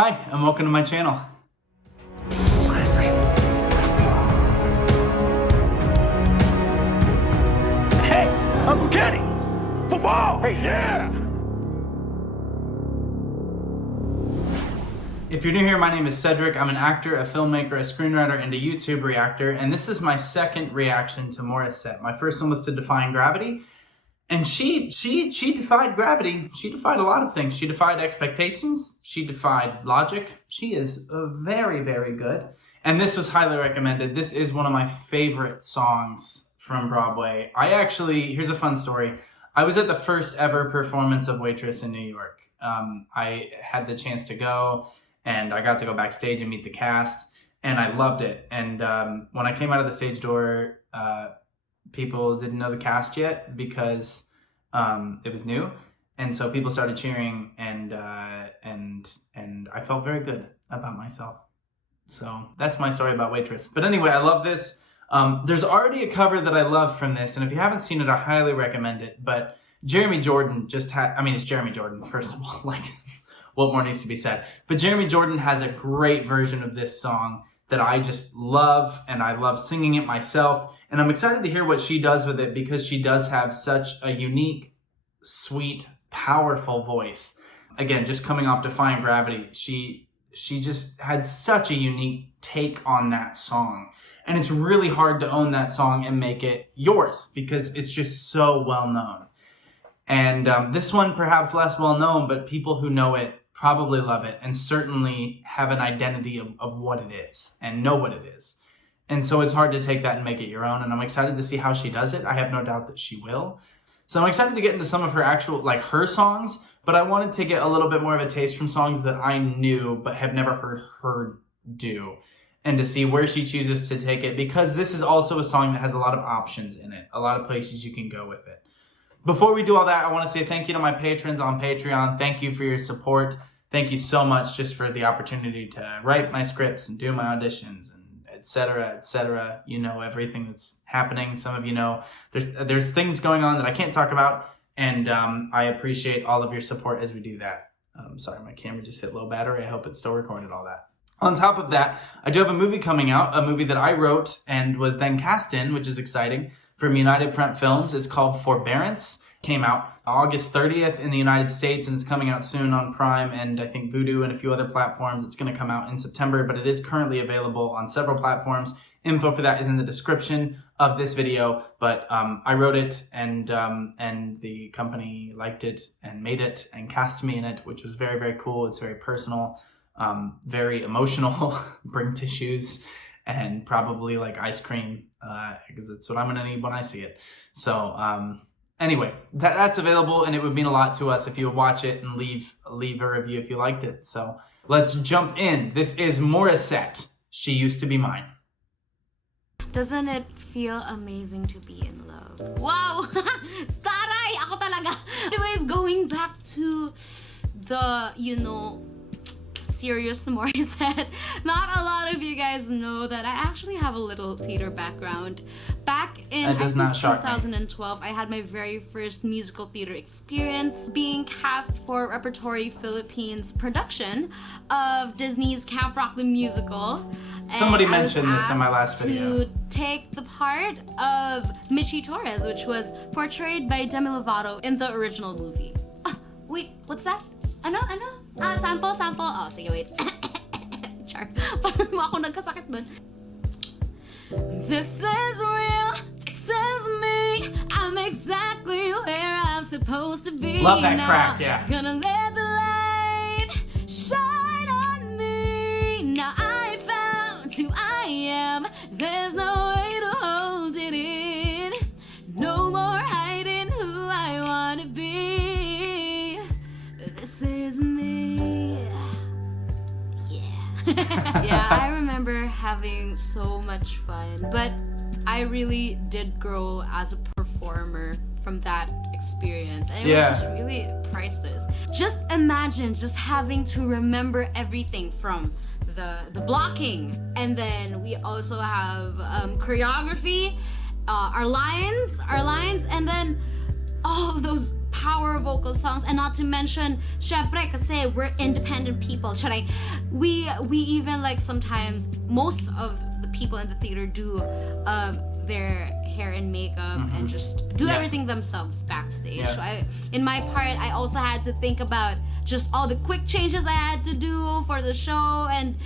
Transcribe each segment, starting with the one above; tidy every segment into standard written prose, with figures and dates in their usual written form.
Hi, and welcome to my channel. Honestly. Hey, Uncle Kenny! Football! Hey, yeah! If you're new here, my name is Cedric. I'm an actor, a filmmaker, a screenwriter, and a YouTube reactor, and this is my second reaction to MORR-ih-SET. My first one was to Defying Gravity, and she defied gravity. She defied a lot of things. She defied expectations. She defied logic. She is very, very good. And this was highly recommended. This is one of my favorite songs from Broadway. Here's a fun story. I was at the first ever performance of Waitress in New York. I had the chance to go, and I got to go backstage and meet the cast, and I loved it. And when I came out of the stage door, people didn't know the cast yet because it was new, and so people started cheering, and I felt very good about myself. So that's my story about Waitress. But anyway, I love this. There's already a cover that I love from this, and if you haven't seen it, I highly recommend it. But Jeremy Jordan just had, I mean, it's Jeremy Jordan, first of all, like, what more needs to be said? But Jeremy Jordan has a great version of this song that I just love, and I love singing it myself. And I'm excited to hear what she does with it because she does have such a unique, sweet, powerful voice. Again, just coming off Defying Gravity, she just had such a unique take on that song. And it's really hard to own that song and make it yours because it's just so well known. And this one perhaps less well known, but people who know it probably love it and certainly have an identity of what it is and know what it is. And so it's hard to take that and make it your own. And I'm excited to see how she does it. I have no doubt that she will. So I'm excited to get into some of her actual, like, her songs, but I wanted to get a little bit more of a taste from songs that I knew but have never heard her do, and to see where she chooses to take it, because this is also a song that has a lot of options in it, a lot of places you can go with it. Before we do all that, I want to say thank you to my patrons on Patreon. Thank you for your support. Thank you so much just for the opportunity to write my scripts and do my auditions, and etc., etc. You know everything that's happening. Some of you know there's things going on that I can't talk about, and I appreciate all of your support as we do that. Sorry, my camera just hit low battery. I hope it still recorded all that. On top of that, I do have a movie coming out, a movie that I wrote and was then cast in, which is exciting, from United Front Films. It's called Forbearance. Came out August 30th in the United States, and it's coming out soon on Prime and I think Vudu and a few other platforms. It's going to come out in September, but it is currently available on several platforms. Info for that is in the description of this video, but I wrote it, and the company liked it and made it and cast me in it, which was very, very cool. It's very personal, very emotional, bring tissues and probably like ice cream, because it's what I'm going to need when I see it. So, anyway, that's available, and it would mean a lot to us if you would watch it and leave a review if you liked it. So let's jump in. This is MORR-ih-SET. She Used to Be Mine. Doesn't it feel amazing to be in love? Wow! Staray! Ako talaga! Anyways, going back to the, serious Morissette. Not a lot of you guys know that I actually have a little theater background. Back in 2012, I had my very first musical theater experience being cast for Repertory Philippines production of Disney's Camp Rock the Musical. Somebody mentioned this in my last video. To take the part of Mitchie Torres, which was portrayed by Demi Lovato in the original movie. Wait, what's that? Ano? Sample? Oh, sige, wait. Char. Parang ako nagkasakit dun. This is real, this is me. I'm exactly where I'm supposed to be. Love that now. crack, yeah. Gonna let the light shine on me. Now I found who I am. There's no way to hold it in. No more hiding who I wanna be. This is me. Yeah. Yeah, I remember having so much fun, but I really did grow as a performer from that experience, and it was just really priceless. Just imagine just having to remember everything from the blocking, and then we also have choreography, our lines, and then all of those power vocal songs, and not to mention, syempre kasi we're independent people. We even like sometimes most of the people in the theater do their hair and makeup and just do everything themselves backstage. So in my part, I also had to think about just all the quick changes I had to do for the show, and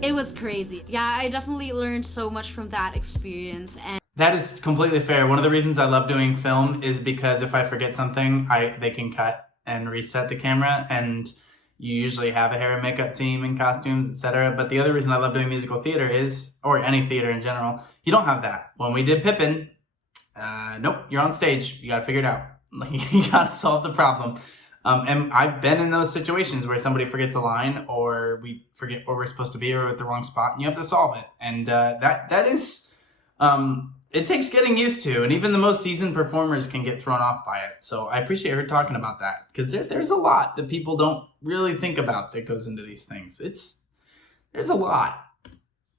it was crazy. Yeah, I definitely learned so much from that experience. And that is completely fair. One of the reasons I love doing film is because if I forget something, they can cut and reset the camera, and you usually have a hair and makeup team and costumes, etc. But the other reason I love doing musical theater is, or any theater in general, you don't have that. When we did Pippin, nope, you're on stage. You gotta figure it out. You gotta solve the problem. And I've been in those situations where somebody forgets a line, or we forget where we're supposed to be, or at the wrong spot, and you have to solve it. And that is, it takes getting used to, and even the most seasoned performers can get thrown off by it. So I appreciate her talking about that, because there's a lot that people don't really think about that goes into these things. There's a lot.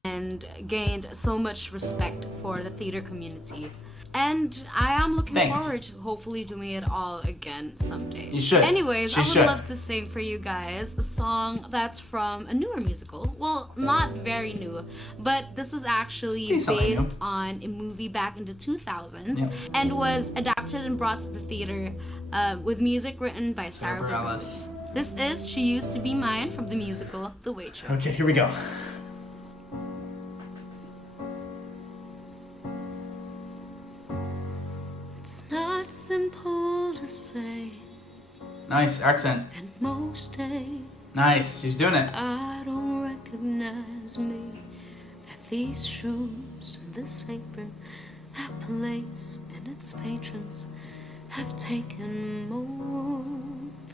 And gained so much respect for the theater community. And I am looking forward to hopefully doing it all again someday. You should. Anyways, I would love to sing for you guys a song that's from a newer musical. Well, not very new, but this was actually based on a movie back in the 2000s and was adapted and brought to the theater with music written by Sarah Geronimo. This is She Used to Be Mine from the musical The Waitress. Okay, here we go. It's not simple to say. Nice accent. That most days nice, she's doing it. I don't recognize me. That these shoes and this apron, that place and its patrons have taken more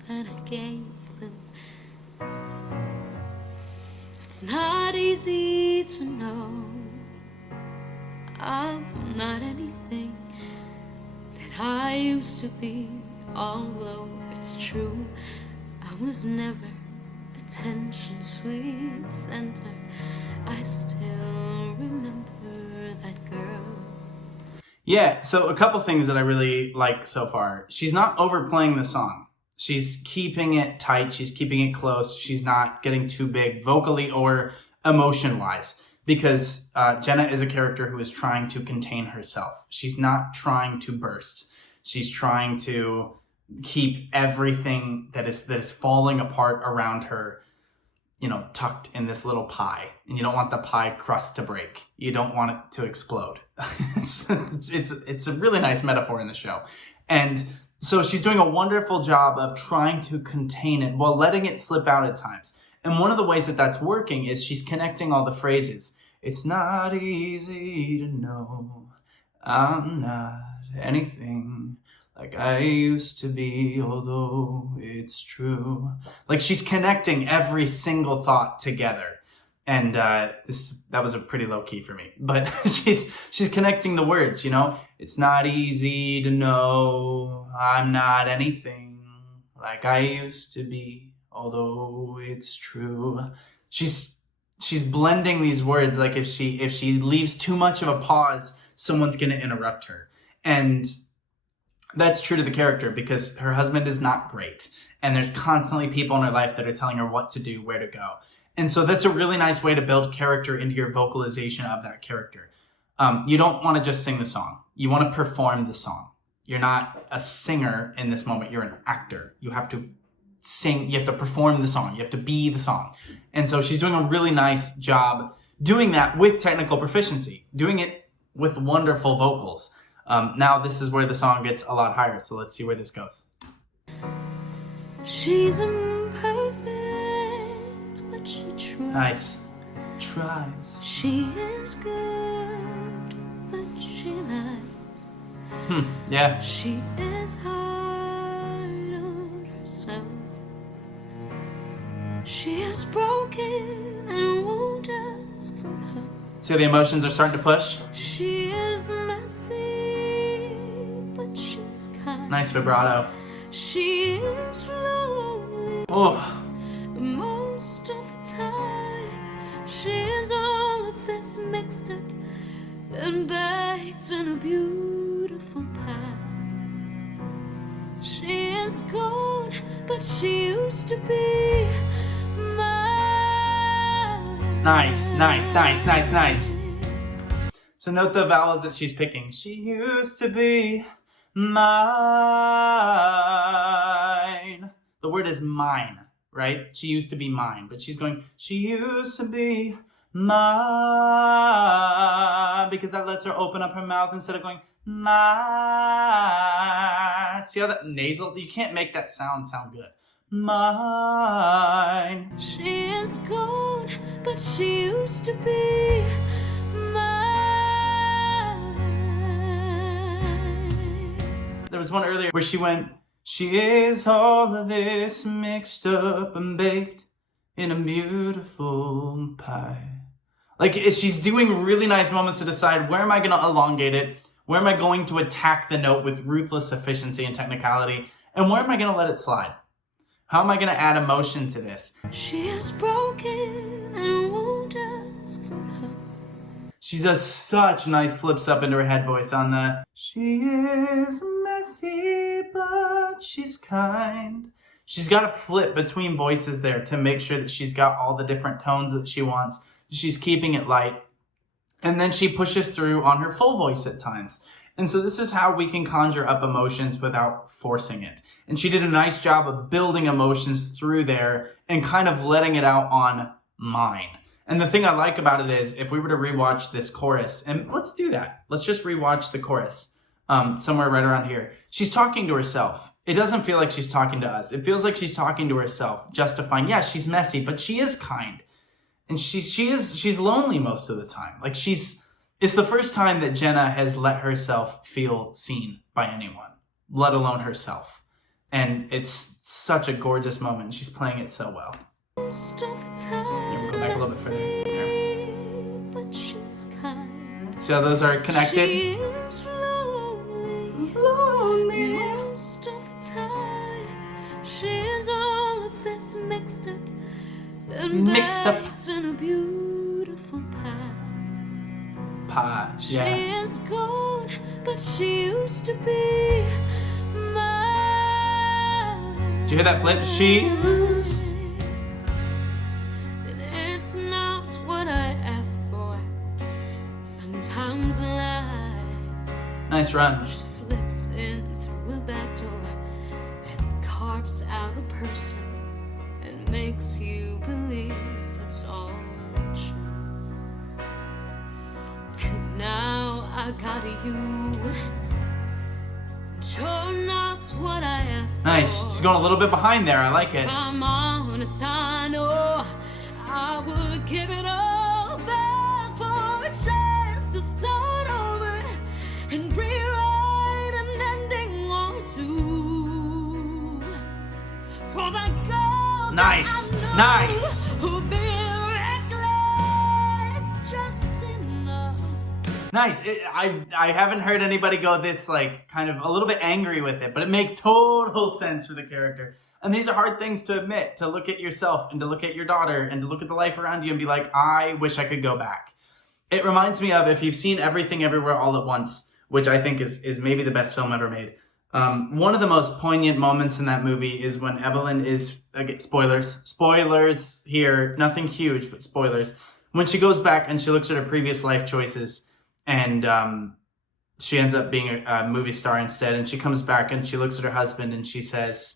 than I gave them. It's not easy to know I'm not anything I used to be, although it's true I was never attention sweet center. I still remember that girl. Yeah, so a couple things that I really like so far. She's not overplaying the song. She's keeping it tight, she's keeping it close, she's not getting too big vocally or emotion-wise. Because Jenna is a character who is trying to contain herself. She's not trying to burst. She's trying to keep everything that is falling apart around her, tucked in this little pie. And you don't want the pie crust to break. You don't want it to explode. It's a really nice metaphor in the show. And so she's doing a wonderful job of trying to contain it while letting it slip out at times. And one of the ways that that's working is she's connecting all the phrases. It's not easy to know I'm not anything like I used to be, although it's true. Like she's connecting every single thought together. And that was a pretty low key for me. But she's connecting the words, It's not easy to know I'm not anything like I used to be, although it's true. She's blending these words. Like if she leaves too much of a pause, someone's gonna interrupt her. And that's true to the character because her husband is not great. And there's constantly people in her life that are telling her what to do, where to go. And so that's a really nice way to build character into your vocalization of that character. You don't want to just sing the song. You want to perform the song. You're not a singer in this moment. You're an actor. You have to sing, you have to perform the song, you have to be the song. And so she's doing a really nice job doing that with technical proficiency, doing it with wonderful vocals. Now this is where the song gets a lot higher, so let's see where this goes. She's imperfect, but she tries. Nice. Tries. She is good, but she lies. Yeah. She is hard on herself. She is broken and won't ask for help. See, the emotions are starting to push. She is messy, but she's kind. Nice vibrato. She is lonely. Oh. Most of the time, she is all of this mixed up and baked in a beautiful pie. She is gone, but she used to be mine. Nice, nice, nice, nice, nice. So note the vowels that she's picking. She used to be mine. The word is mine, right? She used to be mine, but she's going, she used to be mine, because that lets her open up her mouth instead of going, mine. See how that nasal, you can't make that sound good. Mine. She is gone, but she used to be mine. There was one earlier where she went, she is all of this mixed up and baked in a beautiful pie. Like, she's doing really nice moments to decide, where am I going to elongate it? Where am I going to attack the note with ruthless efficiency and technicality? And where am I going to let it slide? How am I going to add emotion to this? She is broken and won't ask for help. She does such nice flips up into her head voice on the, she is messy, but she's kind. She's got to flip between voices there to make sure that she's got all the different tones that she wants. She's keeping it light. And then she pushes through on her full voice at times. And so this is how we can conjure up emotions without forcing it. And she did a nice job of building emotions through there and kind of letting it out on mine. And the thing I like about it is, if we were to rewatch this chorus, and let's do that. Let's just rewatch the chorus somewhere right around here. She's talking to herself. It doesn't feel like she's talking to us. It feels like she's talking to herself, justifying, yeah, she's messy, but she is kind. And she's lonely most of the time. Like, it's the first time that Jenna has let herself feel seen by anyone, let alone herself. And it's such a gorgeous moment. She's playing it so well. Most of the time, Go back a little bit further. There. but she's kind. See how those are connected? She is lonely. Most of the time, she is all of this mixed up and baked in a beautiful Pie, yeah. She is gone, but she used to be mine. Did you hear that flip? She used. And it's not what I ask for. Sometimes life Nice run. just slips in through a back door and carves out a person and makes you believe it's all true. And now I got you. You're not what I asked for. Nice. She's going a little bit behind there. I like it. If I'm honest, I know I would give it all back for a chance to start over and rewrite an ending or two. For the girl Nice. that I know Nice. who'd be reckless just enough. Nice. I haven't heard anybody go this, like, kind of a little bit angry with it, but it makes total sense for the character. And these are hard things to admit, to look at yourself and to look at your daughter and to look at the life around you and be like, I wish I could go back. It reminds me of, if you've seen Everything Everywhere All at Once, which I think is maybe the best film ever made. One of the most poignant moments in that movie is when Evelyn is, again, spoilers here, nothing huge, but spoilers. When she goes back and she looks at her previous life choices, and she ends up being a movie star instead, and she comes back and she looks at her husband and she says,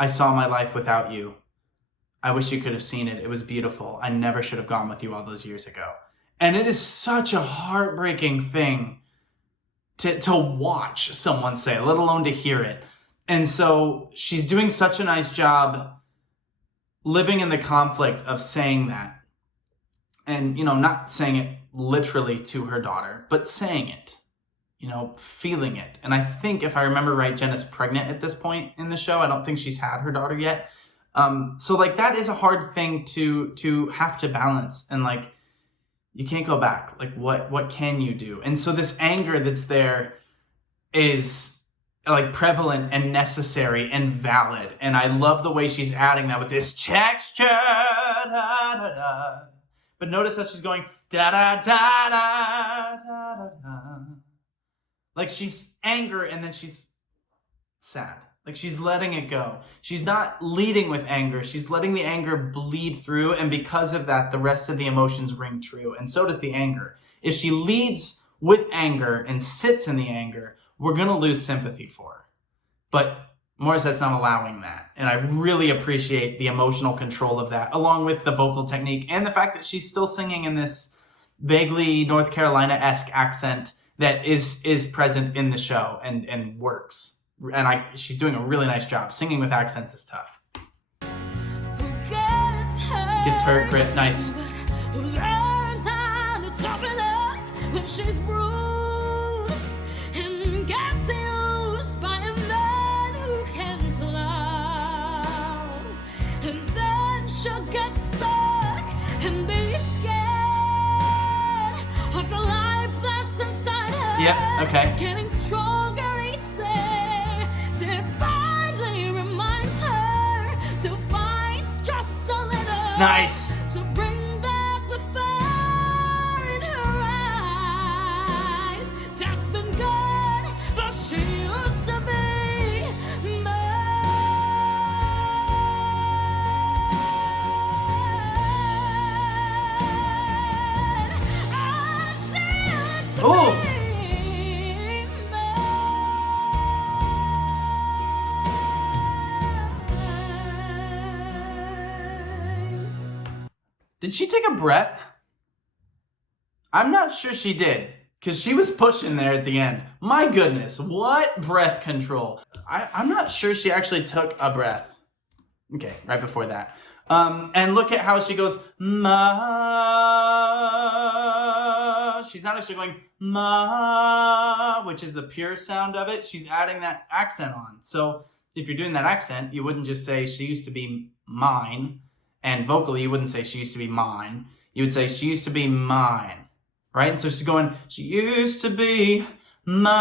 I saw my life without you. I wish you could have seen it. It was beautiful. I never should have gone with you all those years ago. And it is such a heartbreaking thing to watch someone say, let alone to hear it. And so she's doing such a nice job living in the conflict of saying that. And, not saying it literally to her daughter, but saying it, feeling it. And I think, if I remember right, Jenna's pregnant at this point in the show. I don't think she's had her daughter yet. So that is a hard thing to have to balance. And you can't go back. What can you do? And so this anger that's there is prevalent and necessary and valid. And I love the way she's adding that with this texture. Da, da, da. But notice how she's going da da da da da da. She's anger and then she's sad. Like, she's letting it go. She's not leading with anger. She's letting the anger bleed through, and because of that, the rest of the emotions ring true, and so does the anger. If she leads with anger and sits in the anger, we're going to lose sympathy for her. But Morissette's not allowing that, and I really appreciate the emotional control of that, along with the vocal technique and the fact that she's still singing in this vaguely North Carolina-esque accent that is present in the show and works. And she's doing a really nice job. Singing with accents is tough. Gets hurt, grit, nice. Who learns how to toughen up when she's bruised and gets used by a man who can't love. And then she'll get stuck and be scared of the life that's inside her. Yeah, okay. Getting stronger each day. It finally reminds her to fight just a little. Nice. To bring back the fire in her eyes. That's been good, but she used to be mine. She used to Ooh. be Did she take a breath? I'm not sure she did, because she was pushing there at the end. My goodness, what breath control. I'm not sure she actually took a breath. Okay, right before that. And look at how she goes, ma. She's not actually going, ma, which is the pure sound of it. She's adding that accent on. So if you're doing that accent, you wouldn't just say she used to be mine. And vocally, you wouldn't say she used to be mine. You would say she used to be mine, right? And so she's going, she used to be mine.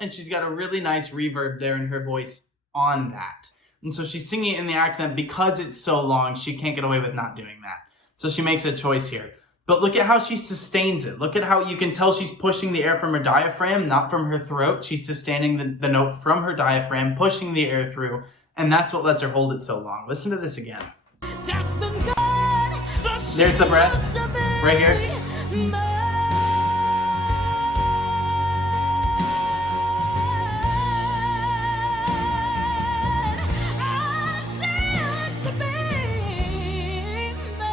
And she's got a really nice reverb there in her voice on that. And so she's singing it in the accent because it's so long, she can't get away with not doing that. So she makes a choice here. But look at how she sustains it. Look at how you can tell she's pushing the air from her diaphragm, not from her throat. She's sustaining the note from her diaphragm, pushing the air through. And that's what lets her hold it so long. Listen to this again. That's been good, but she There's the breath, used to be right here. mine. She used to be mine.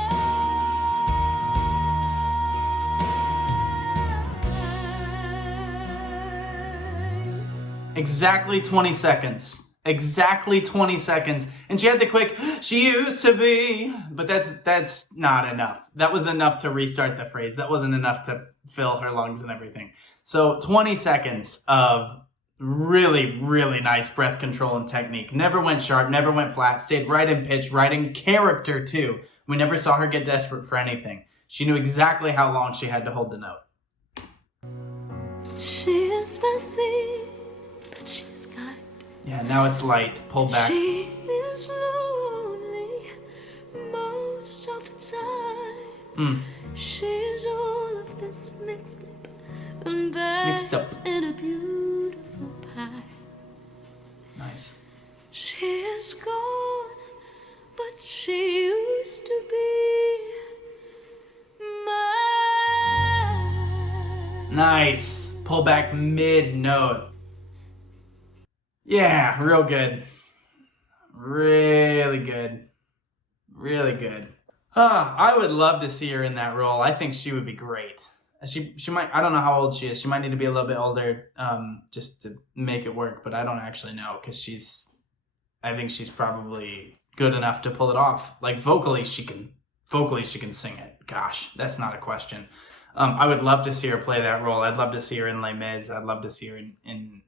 Exactly 20 seconds. Exactly 20 seconds. And she had the quick, she used to be, but that's not enough. That was enough to restart the phrase. That wasn't enough to fill her lungs and everything. So 20 seconds of really, really nice breath control and technique. Never went sharp, never went flat, stayed right in pitch, right in character too. We never saw her get desperate for anything. She knew exactly how long she had to hold the note. She is messy, but she's kind. Yeah, now it's light. Pull back. She is lonely most of the time. She's all of this mixed up and Mixed up. baked in a beautiful pie. Nice. She is gone, but she used to be mine. Nice. Pull back mid-note. Yeah, real good. Really good. Really good. I would love to see her in that role. I think she would be great. She might, I don't know how old she is. She might need to be a little bit older just to make it work, but I don't actually know because I think she's probably good enough to pull it off. Like vocally she can sing it. Gosh, that's not a question. I would love to see her play that role. I'd love to see her in Les Mis. I'd love to see her in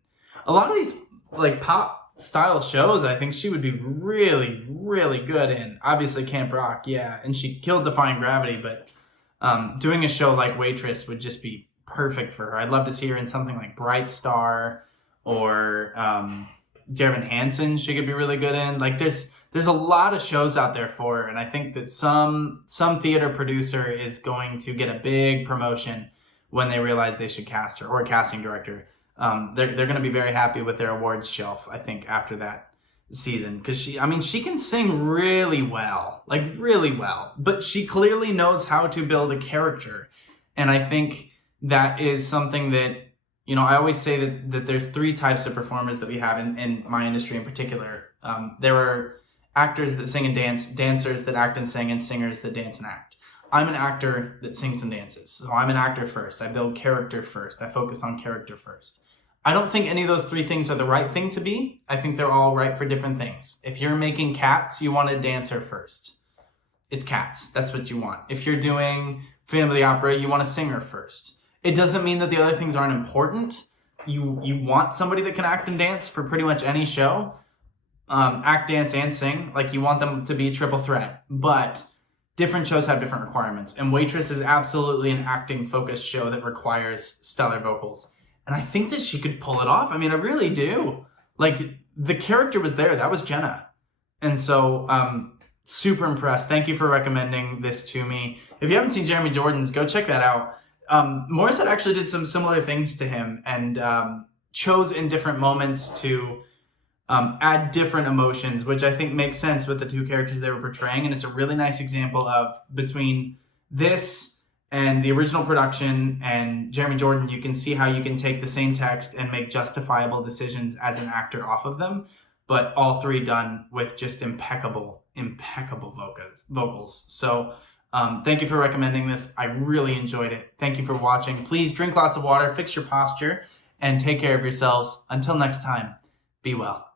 a lot of these like pop style shows. I think she would be really, really good in. Obviously Camp Rock, yeah, and she killed Defying Gravity, but doing a show like Waitress would just be perfect for her. I'd love to see her in something like Bright Star or Dear Evan Hansen. She could be really good in. Like there's a lot of shows out there for her, and I think that some theater producer is going to get a big promotion when they realize they should cast her, or a casting director. they're going to be very happy with their awards shelf, I think, after that season. Because she can sing really well, like really well, but she clearly knows how to build a character. And I think that is something that, you know, I always say that there's 3 types of performers that we have in my industry in particular. There are actors that sing and dance, dancers that act and sing, and singers that dance and act. I'm an actor that sings and dances. So I'm an actor first. I build character first. I focus on character first. I don't think any of those 3 things are the right thing to be. I think they're all right for different things. If you're making Cats, you want a dancer first. It's Cats. That's what you want. If you're doing Phantom of the Opera, you want a singer first. It doesn't mean that the other things aren't important. You want somebody that can act and dance for pretty much any show. Act, dance, and sing. Like, you want them to be a triple threat. But different shows have different requirements. And Waitress is absolutely an acting-focused show that requires stellar vocals. And I think that she could pull it off. I mean, I really do. Like, the character was there. That was Jenna. And so, super impressed. Thank you for recommending this to me. If you haven't seen Jeremy Jordan's, go check that out. Morissette actually did some similar things to him and chose in different moments to add different emotions, which I think makes sense with the 2 characters they were portraying. And it's a really nice example of, between this and the original production and Jeremy Jordan, you can see how you can take the same text and make justifiable decisions as an actor off of them, but all 3 done with just impeccable vocals. So thank you for recommending this. I really enjoyed it. Thank you for watching. Please drink lots of water, fix your posture, and take care of yourselves. Until next time, be well.